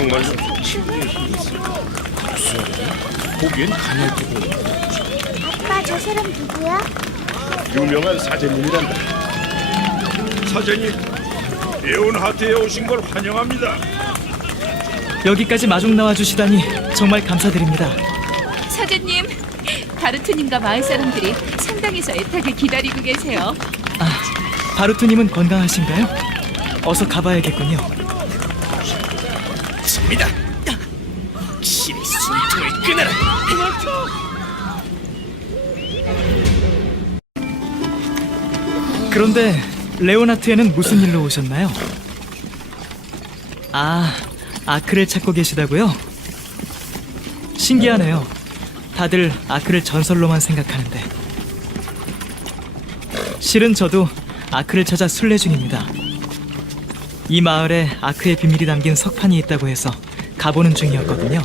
정말 좀 친구의 힘이 있을까? 글쎄, 보기엔 게 보인다. 아빠 저 사람 누구야? 유명한 사제님이란다. 사제님, 에온하트에 오신 걸 환영합니다. 여기까지 마중 나와 주시다니 정말 감사드립니다. 사장님, 바르트님과 마을 사람들이 성당에서 애타게 기다리고 계세요. 아, 바루트님은 건강하신가요? 어서 가봐야겠군요. 입니다. 실이 숨통을 끊어라. 그런데 레오나트에는 무슨 일로 오셨나요? 아, 아크를 찾고 계시다고요? 신기하네요. 다들 아크를 전설로만 생각하는데. 실은 저도 아크를 찾아 순례 중입니다. 이 마을에 아크의 비밀이 담긴 석판이 있다고 해서 가보는 중이었거든요.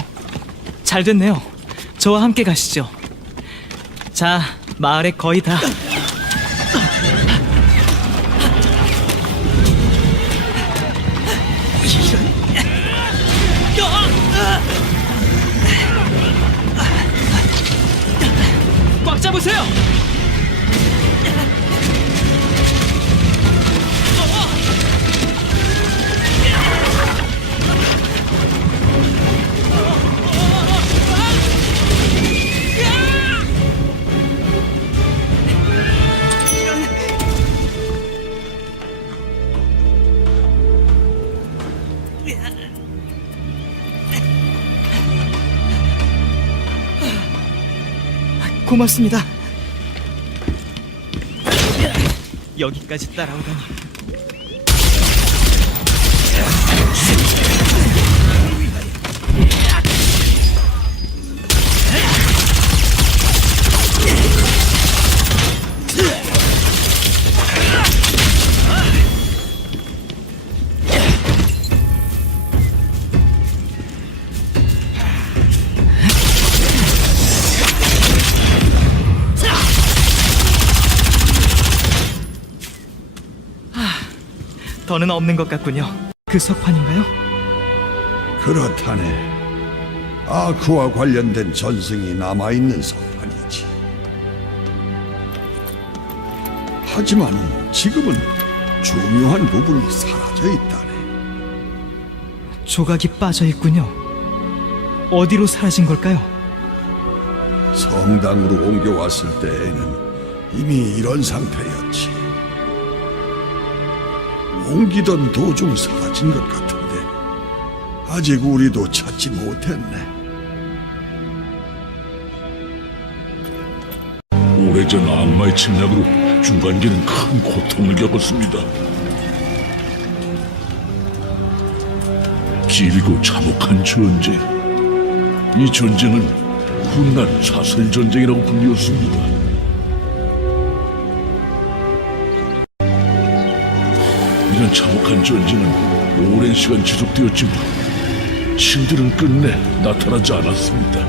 잘 됐네요. 저와 함께 가시죠. 자, 마을에 거의 다. 꽉 잡으세요! 고맙습니다. 여기까지 따라오다니. 더는 없는 것 같군요. 그 석판인가요? 그렇다네. 아크와 관련된 전승이 남아있는 석판이지. 하지만 지금은 중요한 부분이 사라져 있다네. 조각이 빠져 있군요. 어디로 사라진 걸까요? 성당으로 옮겨왔을 때에는 이미 이런 상태였지. 옮기던 도중 사라진 것 같은데 아직 우리도 찾지 못했네. 오래전 악마의 침략으로 중간계는 큰 고통을 겪었습니다. 길고 참혹한 전쟁. 이 전쟁은 훗날 사슬 전쟁이라고 불리웠습니다. 이런 참혹한 전쟁은 오랜 시간 지속되었지만 신들은 끝내 나타나지 않았습니다.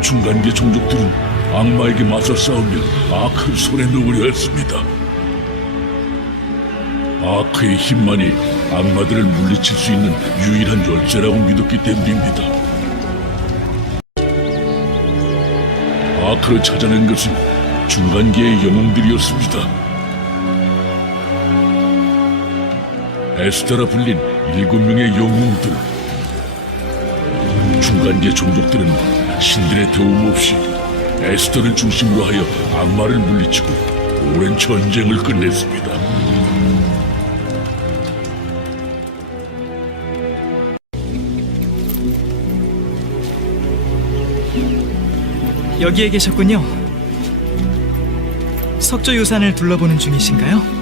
중간계 종족들은 악마에게 맞서 싸우며 아크를 손에 넣으려 했습니다. 아크의 힘만이 악마들을 물리칠 수 있는 유일한 열쇠라고 믿었기 때문입니다. 아크를 찾아낸 것은 중간계의 영웅들이었습니다. 에스더라 불린 일곱 명의 영웅들. 중간계 종족들은 신들의 도움 없이 에스더를 중심으로 하여 악마를 물리치고 오랜 전쟁을 끝냈습니다. 여기에 계셨군요. 석조 유산을 둘러보는 중이신가요?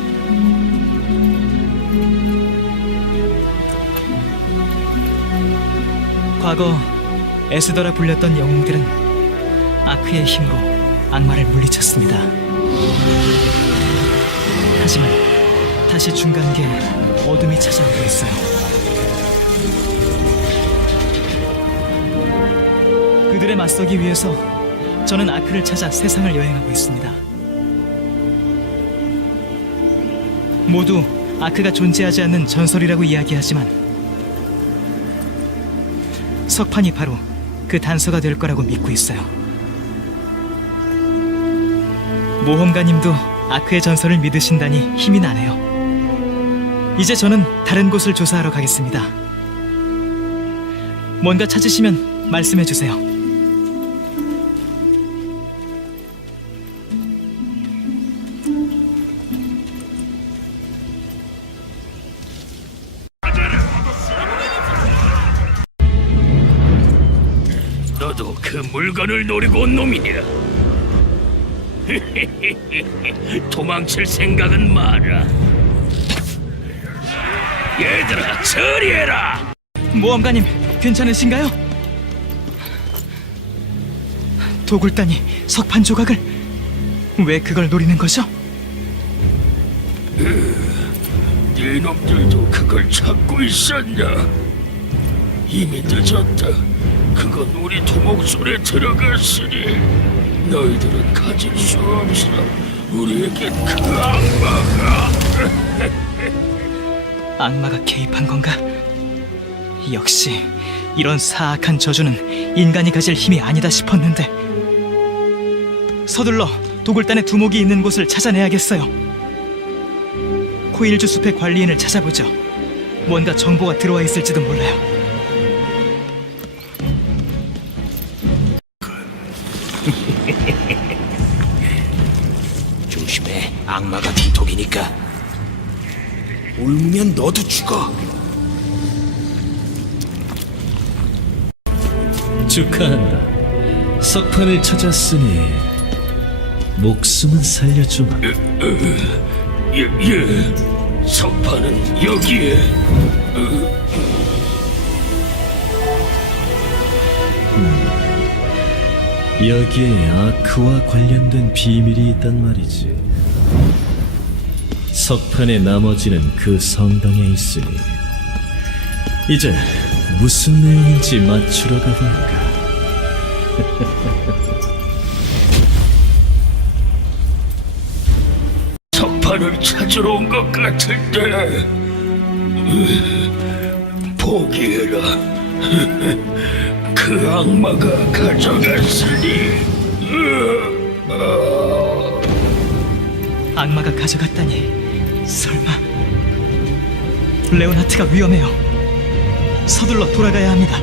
과거 에스더라 불렸던 영웅들은 아크의 힘으로 악마를 물리쳤습니다. 하지만 다시 중간계 어둠이 찾아오고 있어요. 그들에 맞서기 위해서 저는 아크를 찾아 세상을 여행하고 있습니다. 모두 아크가 존재하지 않는 전설이라고 이야기하지만 석판이 바로 그 단서가 될 거라고 믿고 있어요. 모험가님도 아크의 전설을 믿으신다니 힘이 나네요. 이제 저는 다른 곳을 조사하러 가겠습니다. 뭔가 찾으시면 말씀해 주세요. 물건을 노리고 온 놈이냐? 도망칠 생각은 마라. 얘들아, 처리해라. 모험가님, 괜찮으신가요? 도굴 단이 석판 조각을 왜 그걸 노리는 거죠? 네놈들도 그걸 찾고 있었냐? 이미 늦었다. 그건 우리 두목 손에 들어갔으니 너희들은 가질 수 없어. 우리에겐 그 악마가 악마가 개입한 건가? 역시 이런 사악한 저주는 인간이 가질 힘이 아니다 싶었는데 서둘러 도굴단의 두목이 있는 곳을 찾아내야겠어요. 코일주 숲의 관리인을 찾아보죠. 뭔가 정보가 들어와 있을지도 몰라요. 조심해. 악마 같은 독이니까. 옮으면 너도 죽어. 축하한다. 석판을 찾았으니 목숨은 살려주마. 예, 예. 석판은 여기에. 여기에 아크와 관련된 비밀이 있단 말이지. 석판의 나머지는 그 성당에 있으니 이제 무슨 내용인지 맞추러 가볼까. 석판을 찾으러 온 것 같은데 으, 포기해라 그 악마가 가져갔으니 으, 아. 악마가 가져갔다니 설마 레오나트가 위험해요. 서둘러 돌아가야 합니다.